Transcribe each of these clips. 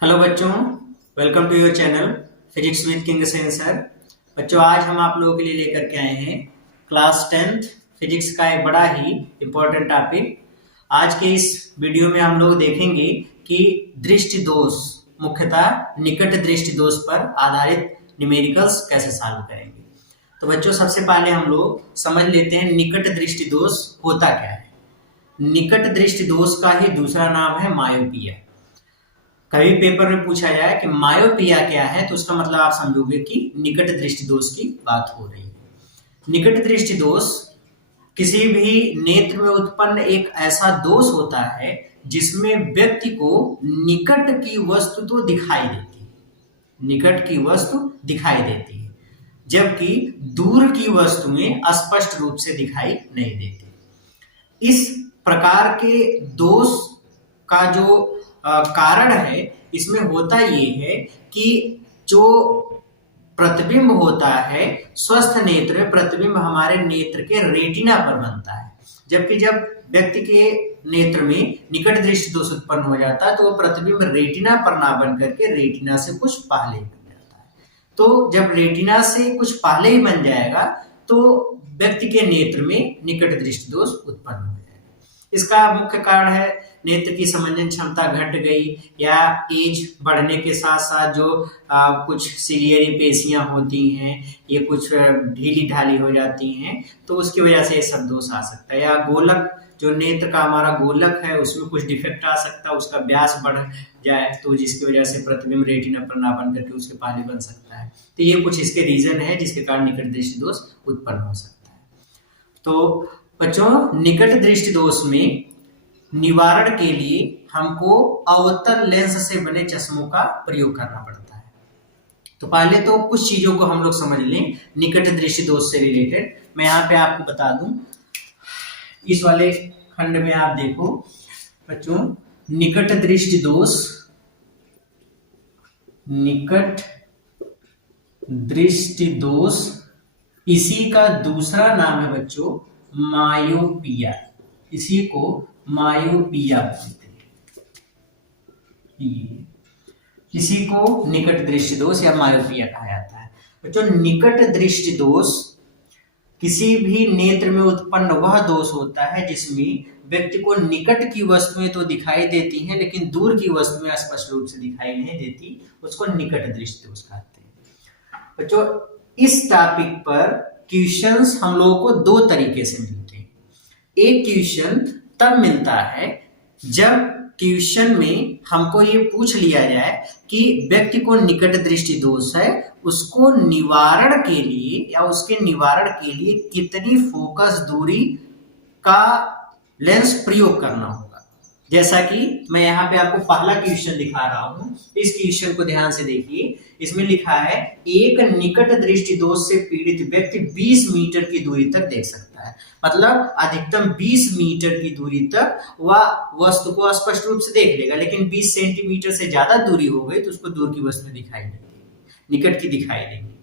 Hello बच्चों, welcome to your channel physics with king sensor. बच्चों, आज हम आप लोगों के लिए लेकर के आए हैं क्लास 10th फिजिक्स का एक बड़ा ही इम्पोर्टेंट टॉपिक। आज के इस वीडियो में हम लोग देखेंगे कि दृष्टि दोष, मुख्यतः निकट दृष्टि दोष पर आधारित न्यूमेरिकल्स कैसे सॉल्व करेंगे। तो बच्चों, सबसे पहले हम लोग समझ लेते हैं निकट दृष्टि दोष होता क्या है। निकट दृष्टि दोष का ही दूसरा नाम है मायोपिया। कभी पेपर में पूछा जाए कि मायोपिया क्या है, तो उसका मतलब आप समझोगे कि निकट दृष्टि दोष की बात हो रही है। निकट दृष्टि दोष किसी भी नेत्र में उत्पन्न एक ऐसा दोष होता है जिसमें व्यक्ति को निकट की वस्तु तो दिखाई देती है, निकट की वस्तु दिखाई देती है, जबकि दूर की वस्तु में स्पष्ट रूप से दिखाई नहीं देती। इस प्रकार के दोष का जो कारण है, इसमें होता ये है कि जो प्रतिबिंब होता है स्वस्थ नेत्र में, प्रतिबिंब हमारे नेत्र के रेटिना पर बनता है, जबकि जब व्यक्ति के नेत्र में निकट दृष्टि दोष उत्पन्न हो जाता है तो वो प्रतिबिंब रेटिना पर ना बन करके रेटिना से कुछ पहले ही बन जाता है। तो जब रेटिना से कुछ पहले ही बन जाएगा तो व्यक्ति के नेत्र में निकट दृष्टि दोष उत्पन्न हो जाएगा। इसका मुख्य कारण है नेत्र की समंजन क्षमता घट गई, या एज बढ़ने के साथ साथ जो कुछ सिलियरी पेशियां होती हैं ये कुछ ढीली ढाली हो जाती हैं, तो उसकी वजह से ये सब दोष आ सकता है। या गोलक, जो नेत्र का हमारा गोलक है उसमें कुछ डिफेक्ट आ सकता है, उसका व्यास बढ़ जाए तो जिसकी वजह से प्रतिबिंब रेटिना पर ना बन करके उसके पहले बन सकता है। तो ये कुछ इसके रीजन है जिसके कारण निकट दृष्टि दोष उत्पन्न हो सकता है। तो बच्चों, निकट दृष्टि दोष में निवारण के लिए हमको अवतल लेंस से बने चश्मों का प्रयोग करना पड़ता है। तो पहले तो कुछ चीजों को हम लोग समझ लें निकट दृष्टि दोष से रिलेटेड। मैं यहाँ पे आपको बता दूं, इस वाले खंड में आप देखो बच्चों, निकट दृष्टि दोष, निकट दृष्टि दोष, इसी का दूसरा नाम है बच्चों मायोपिया। इसी को मायोपिया बोलते हैं, इसी को निकट दृष्टि दोष या मायोपिया कहा जाता है। बच्चों, निकट दृष्टि दोष किसी भी नेत्र में उत्पन्न वह दोष होता है जिसमें व्यक्ति को निकट की वस्तुएं तो दिखाई देती हैं लेकिन दूर की वस्तुएं स्पष्ट रूप से दिखाई नहीं देती, उसको निकट दृष्टि दोष कहते हैं। बच्चों, इस टॉपिक पर क्वेश्चंस हम लोगों को दो तरीके से मिलते हैं। एक क्वेश्चन तब मिलता है जब क्वेश्चन में हमको ये पूछ लिया जाए कि व्यक्ति को निकट दृष्टि दोष है, उसको निवारण के लिए या उसके निवारण के लिए कितनी फोकस दूरी का लेंस प्रयोग करना होगा। जैसा कि मैं यहाँ पे आपको पहला क्वेश्चन दिखा रहा हूँ, इस क्वेश्चन को ध्यान से देखिए। इसमें लिखा है एक निकट दृष्टि दोष से पीड़ित व्यक्ति 20 मीटर की दूरी तक देख सकता है, मतलब अधिकतम 20 मीटर की दूरी तक वह वस्तु को स्पष्ट रूप से देख लेगा, लेकिन 20 सेंटीमीटर से ज्यादा दूरी हो गई तो उसको दूर की वस्तु दिखाई नहीं देगी, निकट की दिखाई देगी।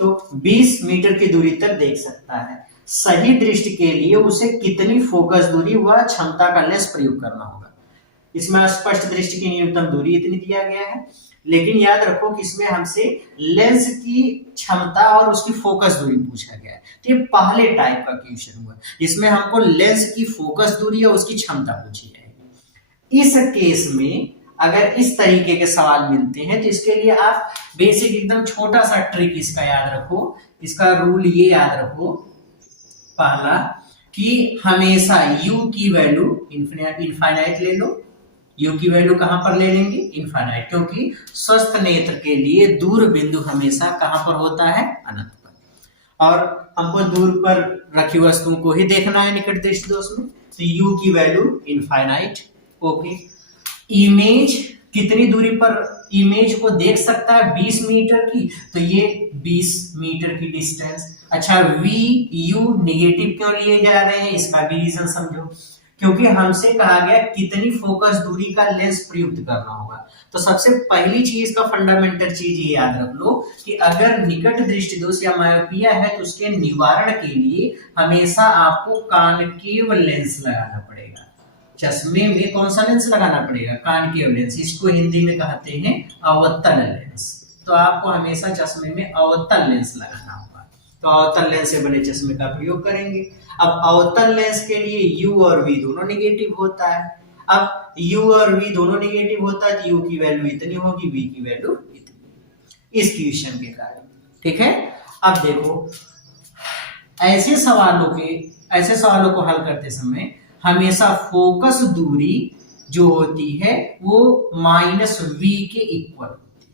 तो 20 मीटर की दूरी तक देख सकता है। सही दृष्टि के लिए उसे कितनी फोकस दूरी व क्षमता का लेंस प्रयोग करना होगा। इसमें स्पष्ट दृष्टि की न्यूनतम दूरी इतनी दिया गया है, लेकिन याद रखो कि इसमें हमसे लेंस की क्षमता और उसकी फोकस दूरी पूछा गया है। तो ये पहले टाइप का क्वेश्चन हुआ जिसमें हमको लेंस की फोकस दूरी और उसकी क्षमता पूछी जाएगी। इस केस में अगर इस तरीके के सवाल मिलते हैं तो इसके लिए आप बेसिक एकदम छोटा सा ट्रिक इसका याद रखो। इसका रूल ये याद रखो, पहला कि हमेशा u की वैल्यू इनफाइनाइट ले लो। u की वैल्यू कहां पर ले लेंगे? इनफाइनाइट, क्योंकि स्वस्थ नेत्र के लिए दूर बिंदु हमेशा कहां पर होता है? अनंत पर। और हमको दूर पर रखी वस्तुओं को ही देखना है निकट दृष्टि दोष में, तो u की वैल्यू इनफाइनाइट। ओके, इमेज कितनी दूरी पर इमेज को देख सकता है? 20 मीटर की, तो ये 20 मीटर की डिस्टेंस। अच्छा, वी यू निगेटिव क्यों लिए जा रहे हैं, इसका भी रीजन समझो। क्योंकि हमसे कहा गया कितनी फोकस दूरी का लेंस प्रयुक्त करना होगा। तो सबसे पहली चीज का फंडामेंटल चीज ये याद रख लो कि अगर निकट दृष्टि दोष या मायोपिया है तो उसके निवारण के लिए हमेशा आपको कॉनकेव लेंस लगाना पड़ेगा। चश्मे में कौन सा लेंस लगाना पड़ेगा, कॉनकेव लेंस। इसको हिंदी में कहते हैं अवतल लेंस। तो आपको हमेशा चश्मे में अवतल लेंस लगाना होगा। तो अवतल लेंस से बने चश्मे का प्रयोग करेंगे। अब अवतल लेंस के लिए u और v दोनों निगेटिव होता है। अब u और v दोनों निगेटिव होता है तो u की वैल्यू इतनी होगी, v की वैल्यू इतनी, इस क्वेश्चन के कारण। ठीक है। अब देखो ऐसे सवालों को हल करते समय हमेशा फोकस दूरी जो होती है वो -v के इक्वल होती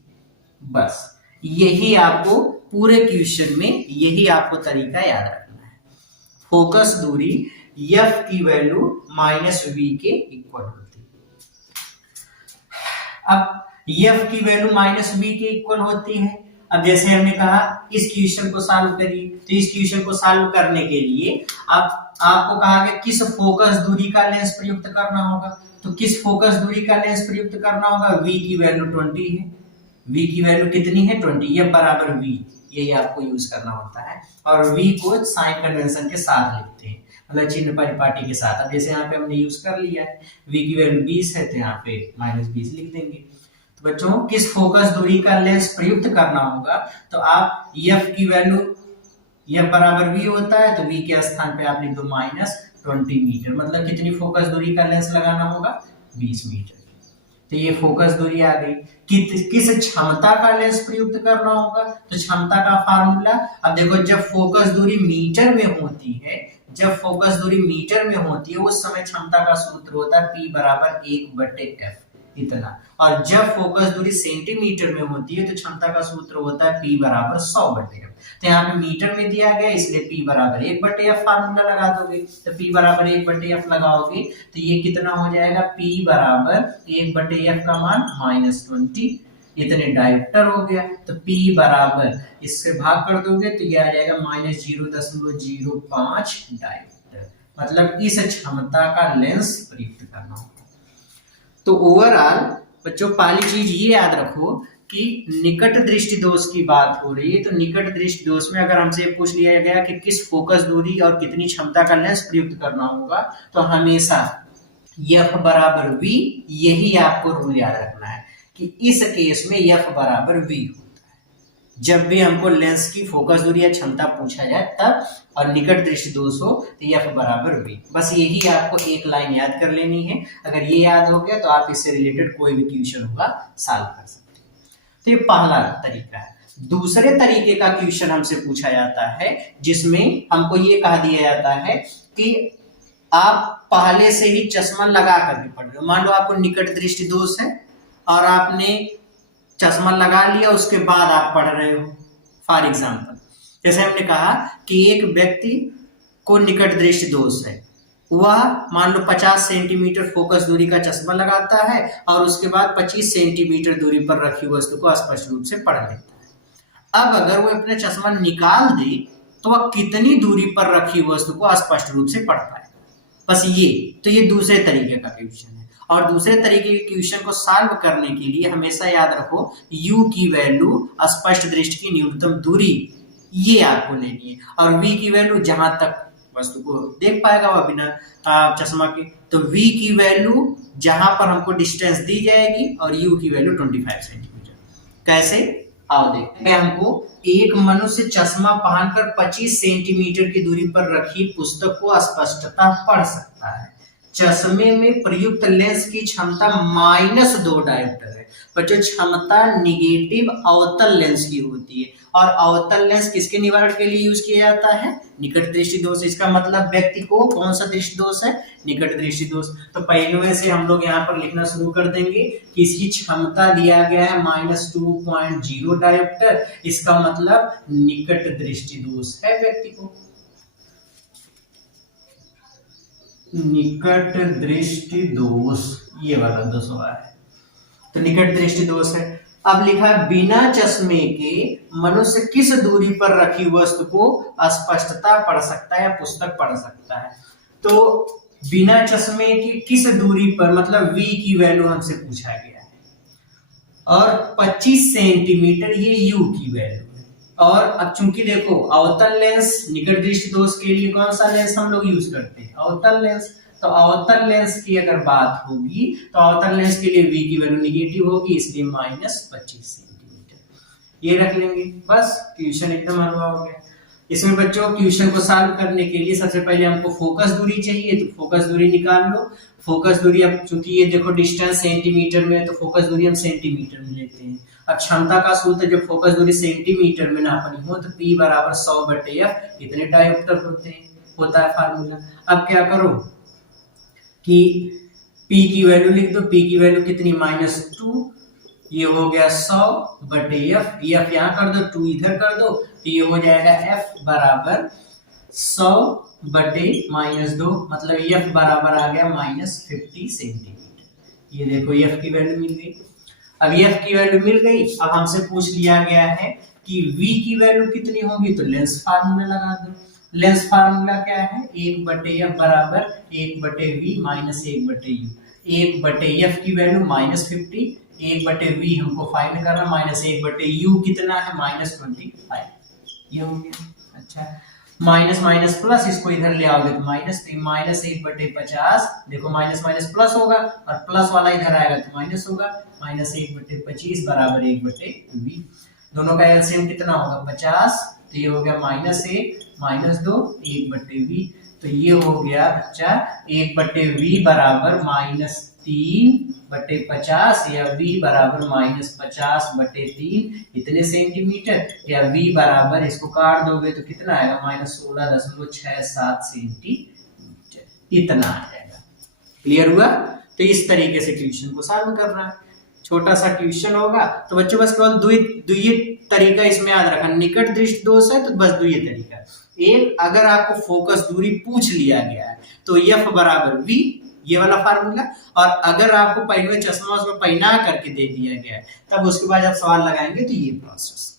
है। बस यही आपको पूरे क्वेश्चन में यही आपको तरीका याद रखना है। फोकस दूरी f की वैल्यू -v के इक्वल होती है। अब f की वैल्यू -v के इक्वल होती है। अब जैसे हमने कहा इस क्वेश्चन को सॉल्व करिए, तो इस क्वेश्चन को सॉल्व करने के लिए आपको कहा गया किस फोकस दूरी का लेंस प्रयुक्त करना होगा। तो किस फोकस दूरी का लेंस प्रयुक्त करना होगा, v की वैल्यू 20 है। v की वैल्यू कितनी है, 20। f बराबर v, यही आपको यूज करना होता है। और v को साइन कन्वेंशन के साथ लिखते हैं, मतलब चिन्ह परिपाटी के साथ। अब जैसे यहाँ पे हमने यूज कर लिया है, v की वैल्यू 20 है तो यहाँ पे -20 लिख देंगे। तो बच्चों किस फोकस दूरी का लेंस प्रयुक्त करना होगा, तो आप f की वैल्यू f बराबर v होता है तो v के स्थान पे आप लिख दो -20 मीटर। मतलब कितनी फोकस दूरी का लेंस लगाना होगा, 20 मीटर। तो ये फोकस दूरी आ गई। किस क्षमता का लेंस प्रयुक्त करना होगा, तो क्षमता का फार्मूला, अब देखो जब फोकस दूरी मीटर में होती है, उस समय क्षमता का सूत्र होता है P बराबर 1/f, इतना। और जब फोकस दूरी सेंटीमीटर में होती है तो क्षमता का सूत्र होता है P बराबर 100/f। तो यहाँ पे मीटर में दिया गया इसलिए P बराबर 1/f फार्मूला लगा दोगे। तो P बराबर 1/f लगाओगे तो ये कितना हो जाएगा, P बराबर 1/f का मान -20, इतने डायोप्टर हो गया। तो P बराबर इससे भाग कर दोगे तो ये आ जाएगा -0.05 डायोप्टर। मतलब इस क्षमता का लेंस प्रयुक्त करना होगा। तो ओवरऑल बच्चों पहली चीज ये याद रखो कि निकट दृष्टि दोष की बात हो रही है। तो निकट दृष्टि दोष में अगर हमसे पूछ लिया गया कि किस फोकस दूरी और कितनी क्षमता का लेंस प्रयुक्त करना होगा, तो हमेशा f बराबर v, यही आपको रूल याद रखना है कि इस केस में f बराबर v होता है। जब भी हमको लेंस की फोकस दूरी या क्षमता पूछा जाए तब, और निकट दृष्टि दोष हो तो f बराबर v। बस यही आपको एक लाइन याद कर लेनी है। अगर ये याद हो गया तो आप इससे रिलेटेड कोई भी क्वेश्चन होगा सॉल्व कर सकते हैं। तो ये पहला तरीका है। दूसरे तरीके का क्वेश्चन हमसे पूछा जाता है जिसमें हमको ये कहा दिया जाता है कि आप पहले से ही चश्मा लगा करके पढ़ रहे हो। मान लो आपको निकट दृष्टि दोष है और आपने चश्मा लगा लिया, उसके बाद आप पढ़ रहे हो। फॉर एग्जाम्पल जैसे हमने कहा कि एक व्यक्ति को निकट दृष्टि दोष है, वह मान लो 50 सेंटीमीटर फोकस दूरी का चश्मा लगाता है और उसके बाद 25 सेंटीमीटर दूरी पर रखी वस्तु को स्पष्ट रूप से पढ़ लेता है। अब अगर वो अपना चश्मा निकाल दे तो वह कितनी दूरी पर रखी वस्तु को स्पष्ट रूप से पढ़ पाएगा। बस ये दूसरे तरीके का क्वेश्चन है। और दूसरे तरीके के क्वेश्चन को सॉल्व करने के लिए हमेशा याद रखो u की वैल्यू स्पष्ट दृष्टि की न्यूनतम दूरी ये आपको लेनी है, और v की वैल्यू जहां तक वस्तु को देख पाएगा वह बिना चश्मा के, तो v की वैल्यू जहां पर हमको डिस्टेंस दी जाएगी और u की वैल्यू 25 सेंटीमीटर। कैसे, आओ देखते हैं। हमको एक मनुष्य चश्मा पहनकर 25 सेंटीमीटर की दूरी पर रखी पुस्तक को स्पष्टता पढ़ सकता है। चश्मे में प्रयुक्त लेंस की क्षमता -2 डायोप्टर है। बच्चों क्षमता निगेटिव अवतल लेंस की होती है, और अवतल लेंस किसके निवारण के लिए यूज किया जाता है, निकट दृष्टि दोष। इसका मतलब व्यक्ति को कौन सा दृष्टि दोष है, निकट दृष्टि दोष। तो पहले में से हम लोग यहाँ पर लिखना शुरू कर देंगे कि इसकी क्षमता दिया गया है -2.0 डायोप्टर। इसका मतलब निकट दृष्टि दोष है व्यक्ति को, निकट दृष्टि दोष, ये वाला दोष हुआ है। तो निकट दृष्टि दोष है। अब लिखा है बिना चश्मे के मनुष्य किस दूरी पर रखी वस्तु को स्पष्टता पढ़ सकता है या पुस्तक पढ़ सकता है। तो बिना चश्मे के किस दूरी पर, मतलब v की वैल्यू हमसे पूछा गया है, और 25 सेंटीमीटर ये u की वैल्यू है। और अब चूंकि देखो अवतल लेंस निकट दृष्टि दोष के लिए कौन सा लेंस हम लोग यूज करते हैं, अवतल लेंस। तो अवतल लेंस की अगर बात होगी तो अवतल लेंस के लिए v की वैल्यू निगेटिव होगी, इसलिए -25 सेंटीमीटर। ये रख लेंगे, बस क्वेश्चन एकदम हलवा हो गया। इसमें बच्चों क्वेश्चन को सॉल्व करने के लिए सबसे पहले हमको फोकस दूरी चाहिए, तो फोकस दूरी निकाल लो। फोकस दूरी, अब चूंकि ये देखो डिस्टेंस सेंटीमीटर में है तो फोकस दूरी हम सेंटीमीटर में लेते हैं। अब क्षमता का सूत्र जब फोकस दूरी सेंटीमीटर में नापनी हो तो P बराबर 100/F इतने डायोप्टर होता है फार्मूला। अब क्या करो कि P की वैल्यू लिख दो, P की वैल्यू कितनी -2, ये हो गया 100/F, F यहाँ कर दो, 2 इधर कर दो, तो ये हो जाएगा F बराबर 100/-2, मतलब F बराबर आ गया -50 सेंटीमीटर। ये देखो F की वैल्यू मिल गई। अब F की वैल्यू मिल गई, अब हमसे पूछ लिया गया है कि V की वैल्यू कितनी होगी, तो लेंस फार्मूला लगा दो। लेंस फार्मूला क्या है, 1/F बराबर 1/V माइनस 1/U। 1/F की वैल्यू -50, 1/V हमको फाइंड करना, -1/U कितना है -25, ये हो गया। अच्छा, माइनस माइनस प्लस, इसको इधर ले आओगे तो माइनस, तो -1/50, देखो माइनस माइनस प्लस होगा और प्लस वाला इधर आएगा तो माइनस होगा, -1/25 बराबर 1/V। दोनों का एलसीएम कितना होगा 50, तो ये हो गया -1 -2 1/V, तो ये हो गया बच्चा 1/V बराबर -3/50 या V बराबर -50/3 इतने सेंटीमीटर, या V बराबर इसको काट दोगे तो कितना आएगा -16.67 सेंटीमीटर, इतना आ जाएगा। क्लियर हुआ? तो इस तरीके से क्वेश्चन को सॉल्व करना है। छोटा सा क्वेश्चन होगा तो बच्चों बस केवल दुई तरीका इसमें याद रखना, निकट दृष्टि दोष है तो बस दुई तरीका। एक, अगर आपको फोकस दूरी पूछ लिया गया है तो F बराबर V, ये वाला फार्मूला, और अगर आपको पहले चश्मा उसमें पहना करके दे दिया गया है तब उसके बाद जब सवाल लगाएंगे तो ये प्रोसेस।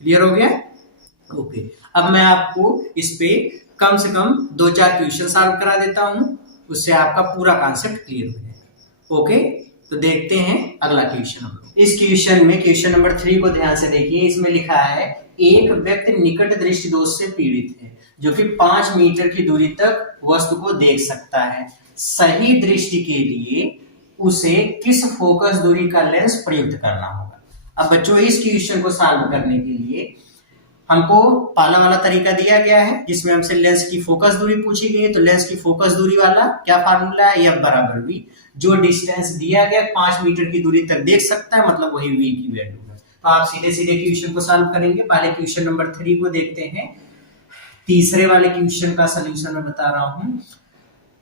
क्लियर हो गया? ओके, अब मैं आपको इस पे कम से कम 2-4 क्वेश्चन सॉल्व करा देता हूं, उससे आपका पूरा कॉन्सेप्ट क्लियर हो जाएगा। ओके, तो देखते हैं अगला क्वेश्चन। हम लोग इस क्वेश्चन में क्वेश्चन नंबर 3 को ध्यान से देखिए। इसमें लिखा है एक व्यक्ति निकट दृष्टि दोष से पीड़ित है जो कि 5 मीटर की दूरी तक वस्तु को देख सकता है। सही दृष्टि के लिए उसे किस फोकस दूरी का लेंस प्रयुक्त करना होगा। अब बच्चों इस क्वेश्चन को सॉल्व करने के लिए हमको पहला वाला तरीका दिया गया है जिसमें हमसे लेंस की फोकस दूरी पूछी गई है, तो लेंस की फोकस दूरी वाला क्या फार्मूला है, F बराबर V। जो डिस्टेंस दिया गया 5 मीटर की दूरी तक देख सकता है, मतलब वही V की वैल्यू है। तो आप सीधे सीधे क्वेश्चन को सॉल्व करेंगे। पहले क्वेश्चन नंबर 3 को देखते हैं। तीसरे वाले क्वेश्चन का सोल्यूशन मैं बता रहा हूं।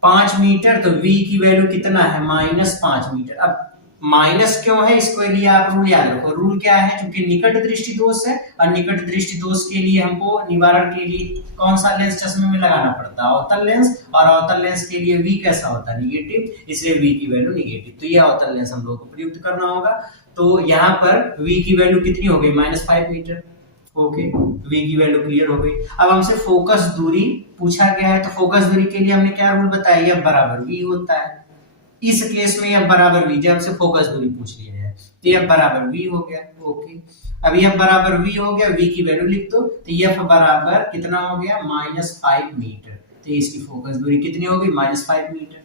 5 मीटर, तो V की वैल्यू कितना है -5 मीटर। अब माइनस क्यों है, इसको लिए आप रूल याद रखो। रूल क्या है, क्योंकि निकट दृष्टि दोष है और निकट दृष्टि दोष के लिए हमको निवारण के लिए कौन सा लेंस चश्मे में लगाना पड़ता है, अवतल लेंस, और अवतल लेंस के लिए V कैसा होता है, निगेटिव, इसलिए V की वैल्यू निगेटिव। तो ये अवतल लेंस हम लोग को प्रयुक्त करना होगा। तो यहाँ पर V की वैल्यू कितनी हो गई -5 मीटर। ओके, V की वैल्यू क्लियर हो गई। अब हमसे फोकस दूरी पूछा गया है, तो फोकस दूरी के लिए हमने क्या रूल बताया, F बराबर V होता है। इस केस में F बराबर V, जब हमसे फोकस दूरी पूछ लिया है तो F बराबर V हो गया। ओके, अब F बराबर V हो गया, V की वैल्यू लिख दो, तो F बराबर कितना हो गया -5 मीटर। तो इसकी फोकस दूरी कितनी हो गई -5 मीटर।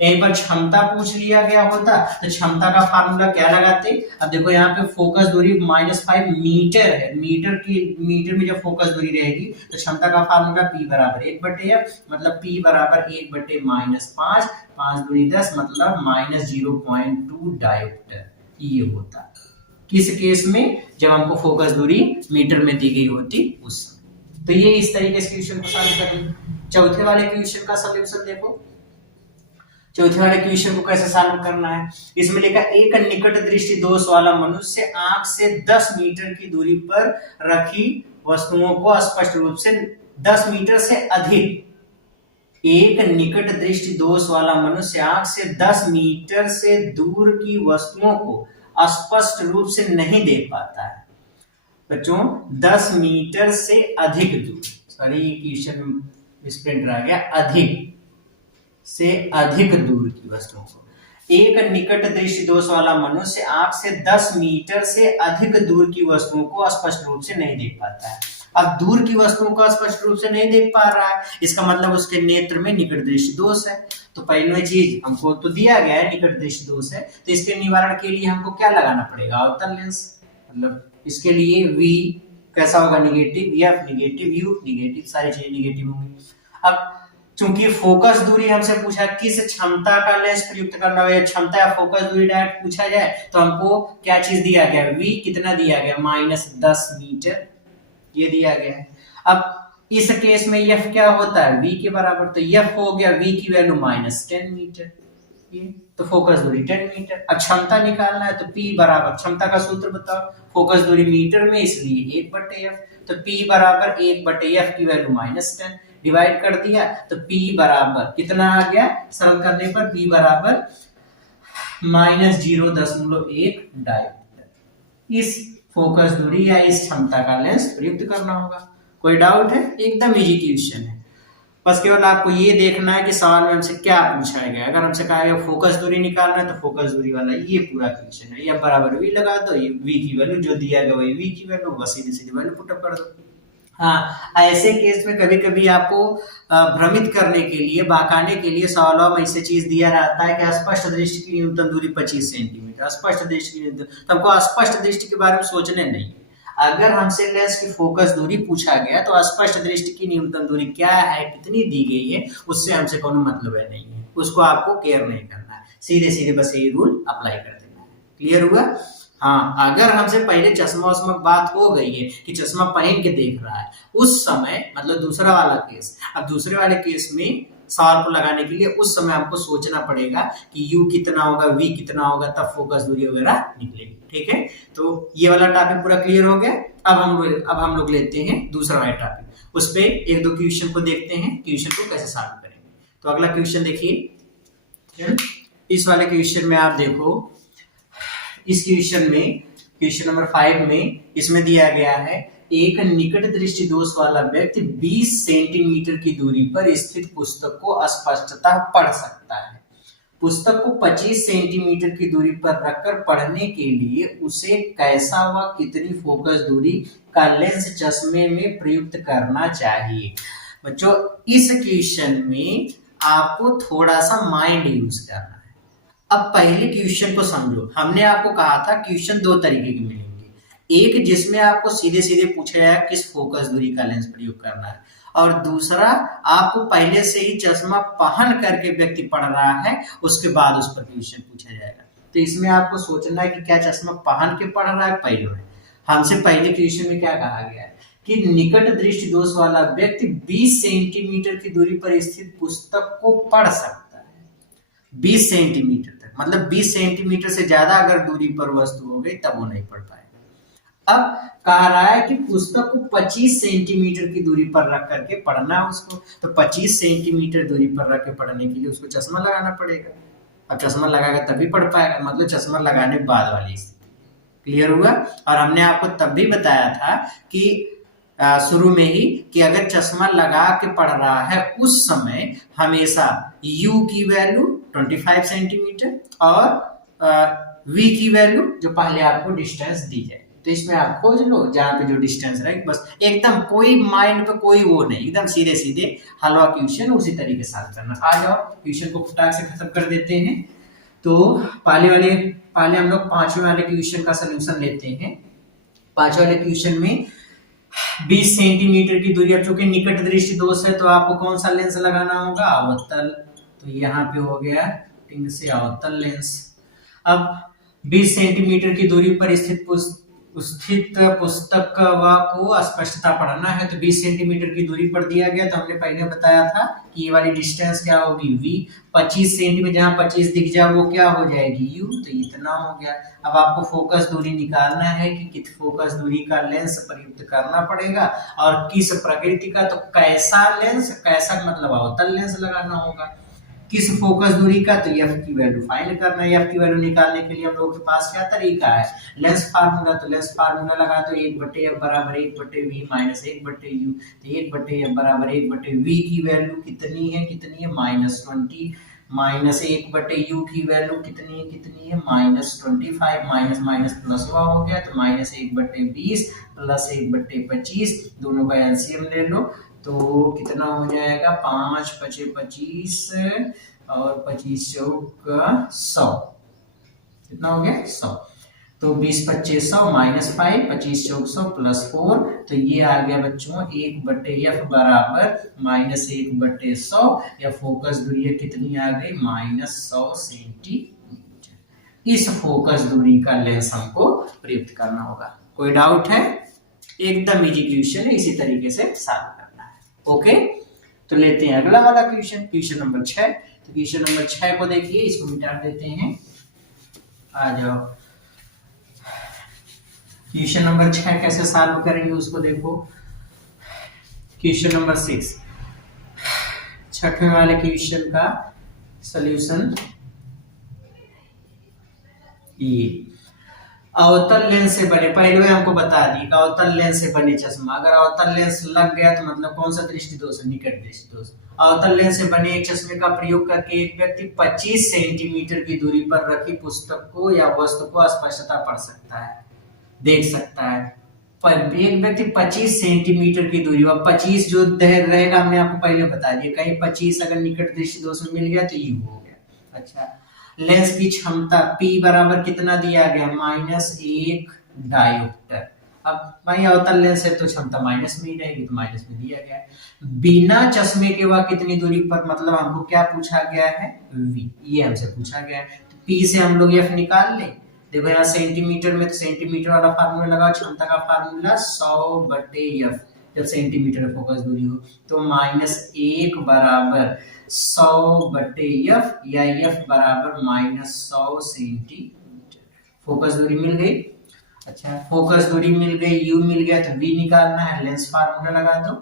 एक बार क्षमता पूछ लिया गया होता तो क्षमता का फार्मूला क्या लगाते। अब देखो यहाँ पे फोकस दूरी -5 मीटर है, मीटर में जब फोकस दूरी रहेगी तो क्षमता का फार्मूला P बराबर 1/F, मतलब P बराबर 1/-5, 5 दूनी 10, मतलब -0.2 डायोप्टर ये होता। किस केस में, जब हमको फोकस दूरी मीटर में दी गई होती उस। तो ये इस तरीके से क्वेश्चन को सॉल्व करेंगे। चौथे वाले क्वेश्चन का सॉल्यूशन देखो। चौथे वाले क्वेश्चन को कैसे सॉल्व करना है। इसमें लिखा एक निकट दृष्टि दोष वाला मनुष्य आंख से 10 मीटर की दूरी पर रखी वस्तुओं को स्पष्ट रूप से 10 मीटर से अधिक, एक निकट दृष्टि दोष वाला मनुष्य आंख से 10 मीटर से दूर की वस्तुओं को स्पष्ट रूप से नहीं देख पाता है। बच्चों 10 मीटर से अधिक दूर, सॉरी क्वेश्चन मिसप्रिंट रह गया, अधिक से अधिक दूर की वस्तुओं को एक निकट दृष्टि दोष वाला मनुष्य आंख से 10 मीटर से अधिक दूर की वस्तुओं को स्पष्ट रूप से नहीं देख पाता है। अब दूर की वस्तुओं को स्पष्ट रूप से नहीं देख पा रहा है, इसका मतलब उसके नेत्र में निकट दृष्टि दोष है। तो पहली चीज हमको तो दिया गया है निकट दृष्टि दोष है, तो इसके निवारण के लिए हमको क्या लगाना पड़ेगा, अवतल लेंस। मतलब इसके लिए V कैसा होगा, negative, F negative, U negative, सारी चीजें निगेटिव होंगी। अब चूंकि फोकस दूरी हमसे पूछा किस क्षमता का लेंस प्रयुक्त करना है, क्षमता या फोकस दूरी डायरेक्ट पूछा जाए तो हमको क्या चीज दिया गया, V कितना दिया गया, -10 मीटर, ये दिया गया है। अब इस केस में F क्या होता है, V के बराबर, तो F हो गया V की वैल्यू -10 मीटर, ये तो फोकस दूरी 10 मीटर। अब क्षमता निकालना है तो P बराबर, क्षमता का सूत्र बताओ, फोकस दूरी मीटर में इसलिए 1/f, तो P बराबर 1/f की वैल्यू -10 डिवाइड कर दिया तो P बराबर कितना आ गया, सरल करने पर P बराबर -0.1 डायमीटर। इस फोकस दूरी या इस क्षमता का लेंस प्रयुक्त करना होगा। कोई डाउट है, एकदम इजी क्वेश्चन है, बस केवल आपको ये देखना है कि सवाल में हमसे क्या पूछा गया। अगर हमसे कहा गया फोकस दूरी निकालना है तो फोकस दूरी वाला ये पूरा क्वेश्चन है, या बराबर V लगा दो, ये V की वैल्यू जो दिया गया वही V की वैल्यू, बस सीधी सीधी वैल्यू पुट अप कर दो। हाँ, ऐसे केस में कभी कभी आपको भ्रमित करने के लिए, बहकाने के लिए सवालों में ऐसे चीज दिया रहता है कि स्पष्ट दृष्टि की न्यूनतम दूरी 25 सेंटीमीटर, स्पष्ट दृष्टि की न्यूनतम, तो हमको स्पष्ट दृष्टि के बारे में सोचने नहीं। अगर हमसे लेंस की फोकस दूरी पूछा गया तो स्पष्ट दृष्टि की न्यूनतम दूरी क्या है, कितनी दी गई है, उससे हमसे कोई मतलब है नहीं है, उसको आपको केयर नहीं करना है, सीधे सीधे बस यही रूल अप्लाई कर देना है। क्लियर हुआ? हाँ, अगर हमसे पहले चश्मा उस्मा बात हो गई है कि चश्मा पहन के देख रहा है, उस समय मतलब दूसरा वाला केस, अब दूसरे वाले केस में सवाल को लगाने के लिए उस समय हमको सोचना पड़ेगा कि U कितना होगा, V कितना होगा, तब फोकस दूरी वगैरह निकलेगी। ठीक है, तो ये वाला टॉपिक पूरा क्लियर हो गया। अब हम लोग लेते हैं दूसरा वाला टॉपिक, उस पे एक दो क्वेश्चन को देखते हैं, क्वेश्चन को कैसे सॉल्व करेंगे। तो अगला क्वेश्चन देखिए, इस वाले क्वेश्चन में आप देखो, इस क्वेश्चन में क्वेश्चन नंबर 5 में इसमें दिया गया है एक निकट दृष्टि दोष वाला व्यक्ति 20 सेंटीमीटर की दूरी पर स्थित पुस्तक को स्पष्टतः पढ़ सकता है। पुस्तक को 25 सेंटीमीटर की दूरी पर रखकर पढ़ने के लिए उसे कैसा व कितनी फोकस दूरी का लेंस चश्मे में प्रयुक्त करना चाहिए। बच्चों, इस क्वेश्चन में आपको थोड़ा सा माइंड यूज करना है। अब पहले क्वेश्चन को समझो, हमने आपको कहा था क्वेश्चन दो तरीके के मिलेंगे, एक जिसमें आपको सीधे सीधे पूछा है किस फोकस दूरी का लेंस प्रयोग करना है, और दूसरा आपको पहले से ही चश्मा पहन करके व्यक्ति पढ़ रहा है, उसके बाद उस पर क्वेश्चन पूछा जाएगा। तो इसमें आपको सोचना है कि क्या चश्मा पहन के पढ़ रहा है पहले है। हमसे पहले क्वेश्चन में क्या कहा गया है कि निकट दृष्टि दोष वाला व्यक्ति 20 सेंटीमीटर की दूरी पर स्थित पुस्तक को पढ़ सकता है। 20 सेंटीमीटर तक, मतलब 20 सेंटीमीटर से ज्यादा अगर दूरी पर वस्तु हो गई तब वो नहीं पढ़ पाएगा। अब कह रहा है कि पुस्तक को 25 सेंटीमीटर की दूरी पर रख करके पढ़ना है उसको, तो 25 सेंटीमीटर दूरी पर रख के पढ़ने के लिए उसको चश्मा लगाना पड़ेगा। अब चश्मा लगाएगा तभी पढ़ पाएगा, मतलब चश्मा लगाने बाद वाली स्थिति। क्लियर हुआ? और हमने आपको तब भी बताया था कि शुरू में ही कि अगर चश्मा लगा के पढ़ रहा है उस समय हमेशा U की वैल्यू 25 सेंटीमीटर और V की वैल्यू जो पहले आपको डिस्टेंस दी जाए, तो इसमें आप खोज लो जहां पे जो डिस्टेंस रहे, बस एकदम कोई माइंड पे कोई वो नहीं, एकदम सीधे सीधे हलवा क्वेश्चन उसी तरीके से सॉल्व करना। आ जाओ क्वेश्चन को फटाक से खत्म कर देते हैं। तो पहले हम लोग 5वें वाले क्वेश्चन का सोल्यूशन लेते हैं। 5वें वाले क्वेश्चन में 20 सेंटीमीटर की दूरी, अब चूंकि निकट दृष्टि दोष है तो आपको कौन सा लेंस लगाना होगा, अवतल। तो यहाँ पे हो गया टिंग से अवतल लेंस। अब 20 सेंटीमीटर की दूरी पर स्थित पुस्तक को स्पष्टता पढ़ना है, तो 20 सेंटीमीटर की दूरी पर दिया गया। तो हमने पहले बताया था कि ये वाली डिस्टेंस क्या होगी, V। 25 सेंटीमीटर, जहां 25 दिख जाए वो क्या हो जाएगी, U। तो इतना हो गया। अब आपको फोकस दूरी निकालना है कि किस फोकस दूरी का लेंस प्रयुक्त करना पड़ेगा और किस प्रकृति का, तो कैसा लेंस, कैसा मतलब अवतल लेंस लगाना होगा। किस फोकस दूरी का, तो F की वैल्यू फाइंड करना है। F की वैल्यू निकालने के लिए हम लोगों के पास क्या तरीका है, लेंस फार्मूला। तो लेंस फार्मूला लगा दो, 1/f बराबर 1/v माइनस 1/u। तो 1/f बराबर 1/v की वैल्यू कितनी है, -20 -1/u की वैल्यू कितनी है -25, माइनस माइनस प्लस हुआ हो गया तो -1/20 प्लस 1/25, दोनों का एलसीएम ले लो तो कितना हो जाएगा 5 × 5 = 25 और 25 × 100, कितना हो गया 100। तो 20 × 25 100 -5, 25 × 100 +4, तो ये आ गया बच्चों 1/f बराबर -1/100 या फोकस दूरी कितनी आ गई -100 सेंटीमीटर। इस फोकस दूरी का लेंस हमको प्रयुक्त करना होगा। कोई डाउट है? एकदम इजी क्वेश्चन है, इसी तरीके से सॉल्व करना है। ओके, तो लेते हैं अगला वाला क्वेश्चन, क्वेश्चन नंबर 6। तो क्वेश्चन नंबर 6 को देखिए, इसको मिटा देते हैं। आ जाओ, क्वेश्चन नंबर 6 कैसे सॉल्व करेंगे उसको देखो। क्वेश्चन नंबर 6, छठवें वाले क्वेश्चन का सॉल्यूशन ये अवतल लेंस से बने, पहले हमको बता दी कि अवतल लेंस से बने चश्मा, अगर अवतल लेंस लग गया तो मतलब कौन सा दृष्टि दोष है? निकट दृष्टि दोष। अवतल लेंस से बने एक चश्मे का प्रयोग करके एक व्यक्ति 25 सेंटीमीटर की दूरी पर रखी पुस्तक को या वस्तु को स्पष्टता पढ़ सकता है, देख सकता है। एक व्यक्ति 25 सेंटीमीटर की दूरी पर, 25 जो रहेगा हमने आपको पहले बता दिया, कहीं 25 अगर निकट दृष्टि दोष में मिल गया तो यू हो गया। अच्छा, लेंस की क्षमता P बराबर कितना दिया गया -1 डायोप्टर। अब भाई अवतल लेंस है तो क्षमता माइनस में ही रहेगी, तो माइनस में दिया गया है। बिना चश्मे के वह कितनी दूरी पर, मतलब हमको क्या पूछा गया है V, ये हमसे पूछा गया है। तो P से हम लोग F निकाल लें। देखो यहाँ सेंटीमीटर में, तो सेंटीमीटर वाला फार्मूला लगाओ, क्षमता का फार्मूला 100/f, जब सेंटीमीटर फोकस दूरी हो तो -1 बराबर 100/f या f बराबर -100 सेंटीमीटर। फोकस दूरी मिल गई। अच्छा, फोकस दूरी मिल गई, u मिल गया, तो v निकालना है, लेंस फार्मूला लगा दो।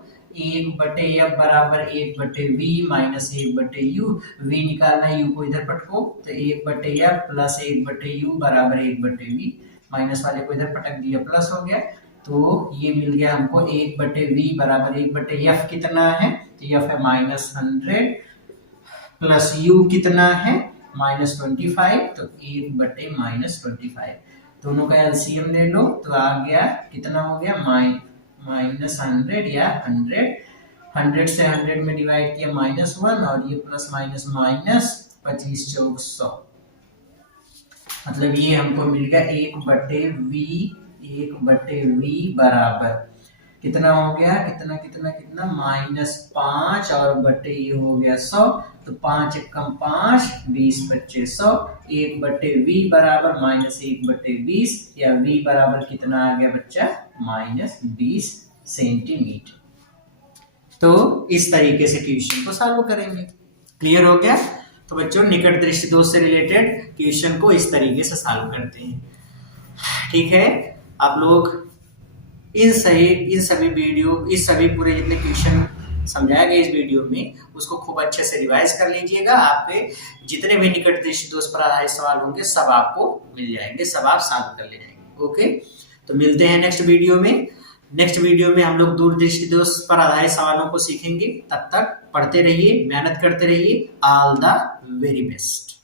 1/f बराबर 1/v माइनस 1/u, v निकालना है, u को इधर पटको तो 1/f प्लस 1/u बराबर 1/v, माइनस वाले को इधर पटक दिया, प्लस हो गया। तो ये मिल गया हमको 1/v बराबर 1/f कितना है, तो f है -100 प्लस u कितना है -25, तो 1/-25, दोनों का एलसीएम ले लो तो आ गया, कितना हो गया -100 या 100 से 100 में डिवाइड किया -1 और ये प्लस माइनस माइनस 25 × 100, मतलब ये हमको मिल गया 1/v बराबर कितना हो गया, कितना -5 और बटे ये हो गया 100, तो 5 × 5 20 × 25 100, 1/v बराबर -1/20 या v बराबर कितना आ गया बच्चा -20 सेंटीमीटर। तो इस तरीके से क्वेश्चन को सॉल्व करेंगे। क्लियर हो गया? तो बच्चों निकट दृष्टि दोष से रिलेटेड क्वेश्चन को इस तरीके से सॉल्व करते हैं। ठीक है, आप लोग इन सभी पूरे जितने क्वेश्चन समझाया गया इस वीडियो में उसको खूब अच्छे से रिवाइज कर लीजिएगा। आपके जितने भी निकट दृष्टि दोष पर आधारित सवाल होंगे सब आपको मिल जाएंगे, सब आप सॉल्व कर ले जाएंगे। ओके, तो मिलते हैं नेक्स्ट वीडियो में। नेक्स्ट वीडियो में हम लोग दूरदृष्टि दोष पर आधारित सवालों को सीखेंगे। तब तक पढ़ते रहिए, मेहनत करते रहिए। All the very best.